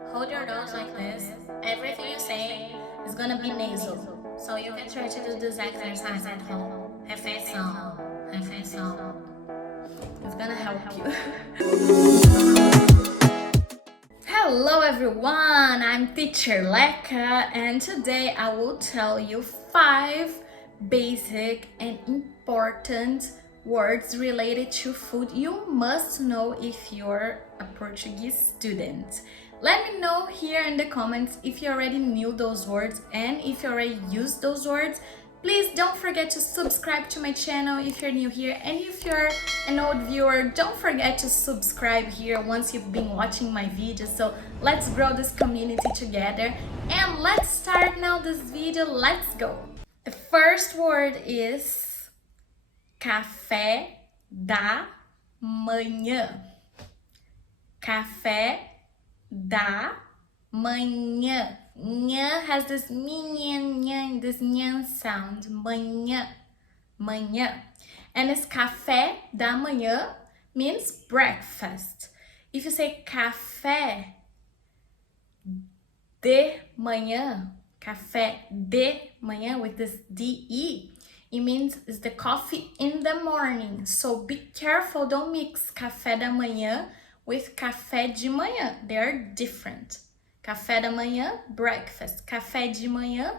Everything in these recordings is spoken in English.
Hold your nose like this. Everything you say is gonna be nasal. So you can try to do this exercise at home. Refeição. Refeição. It's gonna help you. Hello everyone, I'm Teacher Leka, and today I will tell you 5 basic and important words related to food you must know if you're a Portuguese student. Let me know here in the comments if you already knew those words and if you already used those words. Please don't forget to subscribe to my channel if you're new here, and if you're an old viewer, don't forget to subscribe here once you've been watching my videos. So let's grow this community together, and let's start now this video. Let's go. The first word is café da manhã. Café da manhã. Nha has this nyan, this nyan sound. Manhã, manhã. And it's café da manhã means breakfast. If you say café de manhã, café de manhã with this DE, it means it's the coffee in the morning. So be careful, don't mix café da manhã with café de manhã. They are different. Café da manhã, breakfast. Café de manhã,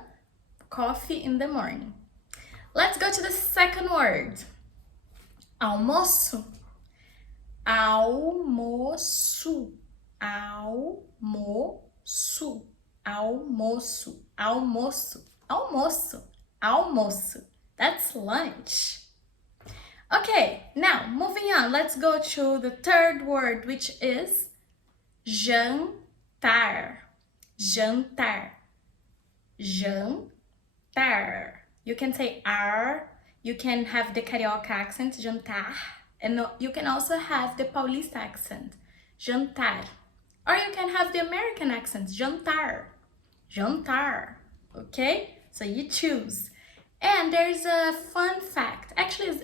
coffee in the morning. Let's go to the second word. Almoço. Almoço. Almoço. Almoço. Almoço. Almoço. Almoço. That's lunch. Okay, now moving on. Let's go to the third word, which is jantar. Jantar. Jantar. You can say R. You can have the Carioca accent, jantar. And you can also have the Paulista accent, jantar. Or you can have the American accent, jantar. Jantar. Okay? So you choose. And there's a fun fact. Actually,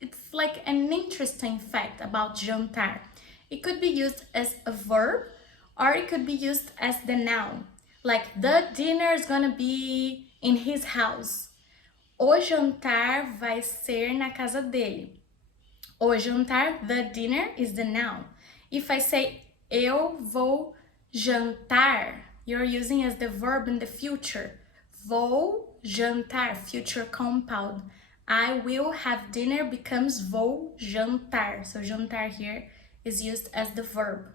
it's like an interesting fact about jantar. It could be used as a verb, or it could be used as the noun. Like, the dinner is gonna be in his house. O jantar vai ser na casa dele. O jantar, the dinner, is the noun. If I say eu vou jantar, you're using as the verb in the future. Vou jantar, future compound. I will have dinner becomes vou jantar. So jantar here is used as the verb.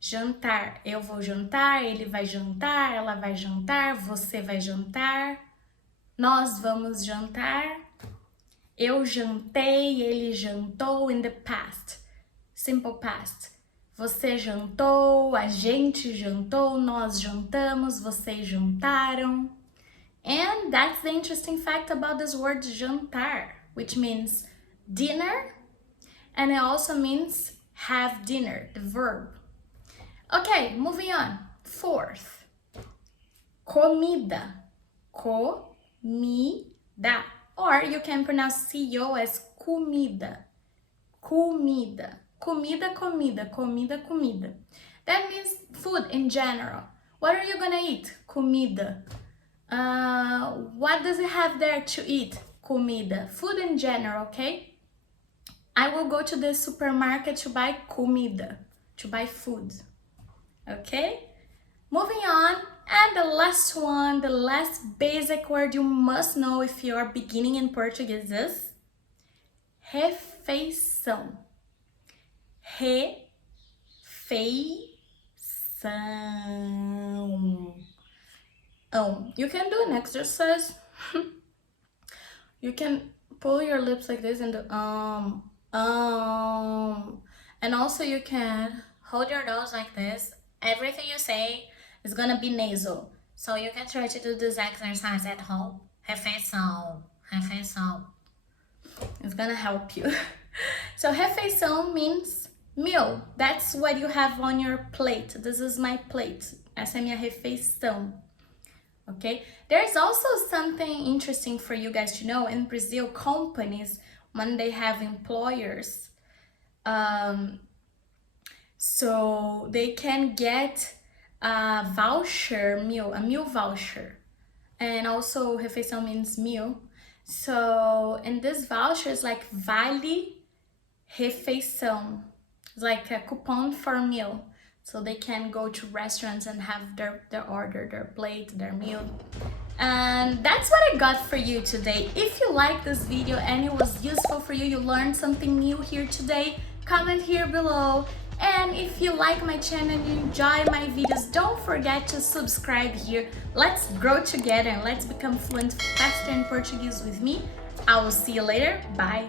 Jantar, eu vou jantar, ele vai jantar, ela vai jantar, você vai jantar, nós vamos jantar, eu jantei, ele jantou in the past, simple past. Você jantou, a gente jantou, nós jantamos, vocês jantaram. And that's the interesting fact about this word jantar, which means dinner, and it also means have dinner, the verb. Okay, moving on. Fourth, comida. Comida. Or you can pronounce CO as comida. Comida. Comida, comida, comida, comida. That means food in general. What are you gonna eat? Comida. What does it have there to eat? Comida. Food in general, okay? I will go to the supermarket to buy comida, to buy food. Okay? Moving on, and the last one, the last basic word you must know if you are beginning in Portuguese is refeição. Refeição. You can do an exercise. You can pull your lips like this and do and also you can hold your nose like this. Everything you say is gonna be nasal. So you can try to do this exercise at home. Refeição. Refeição. It's gonna help you. So refeição means meal. That's what you have on your plate. This is my plate. Essa é minha refeição. Okay? There's also something interesting for you guys to know. In Brazil, companies, when they have employers, so they can get a voucher meal, a meal voucher. And also refeição means meal. So in this voucher is like vale refeição. It's like a coupon for a meal. So they can go to restaurants and have their order, their plate, their meal. And that's what I got for you today. If you like this video and it was useful for you, you learned something new here today, comment here below. And if you like my channel and you enjoy my videos, don't forget to subscribe here. Let's grow together and let's become fluent faster in Portuguese with me. I will see you later. Bye.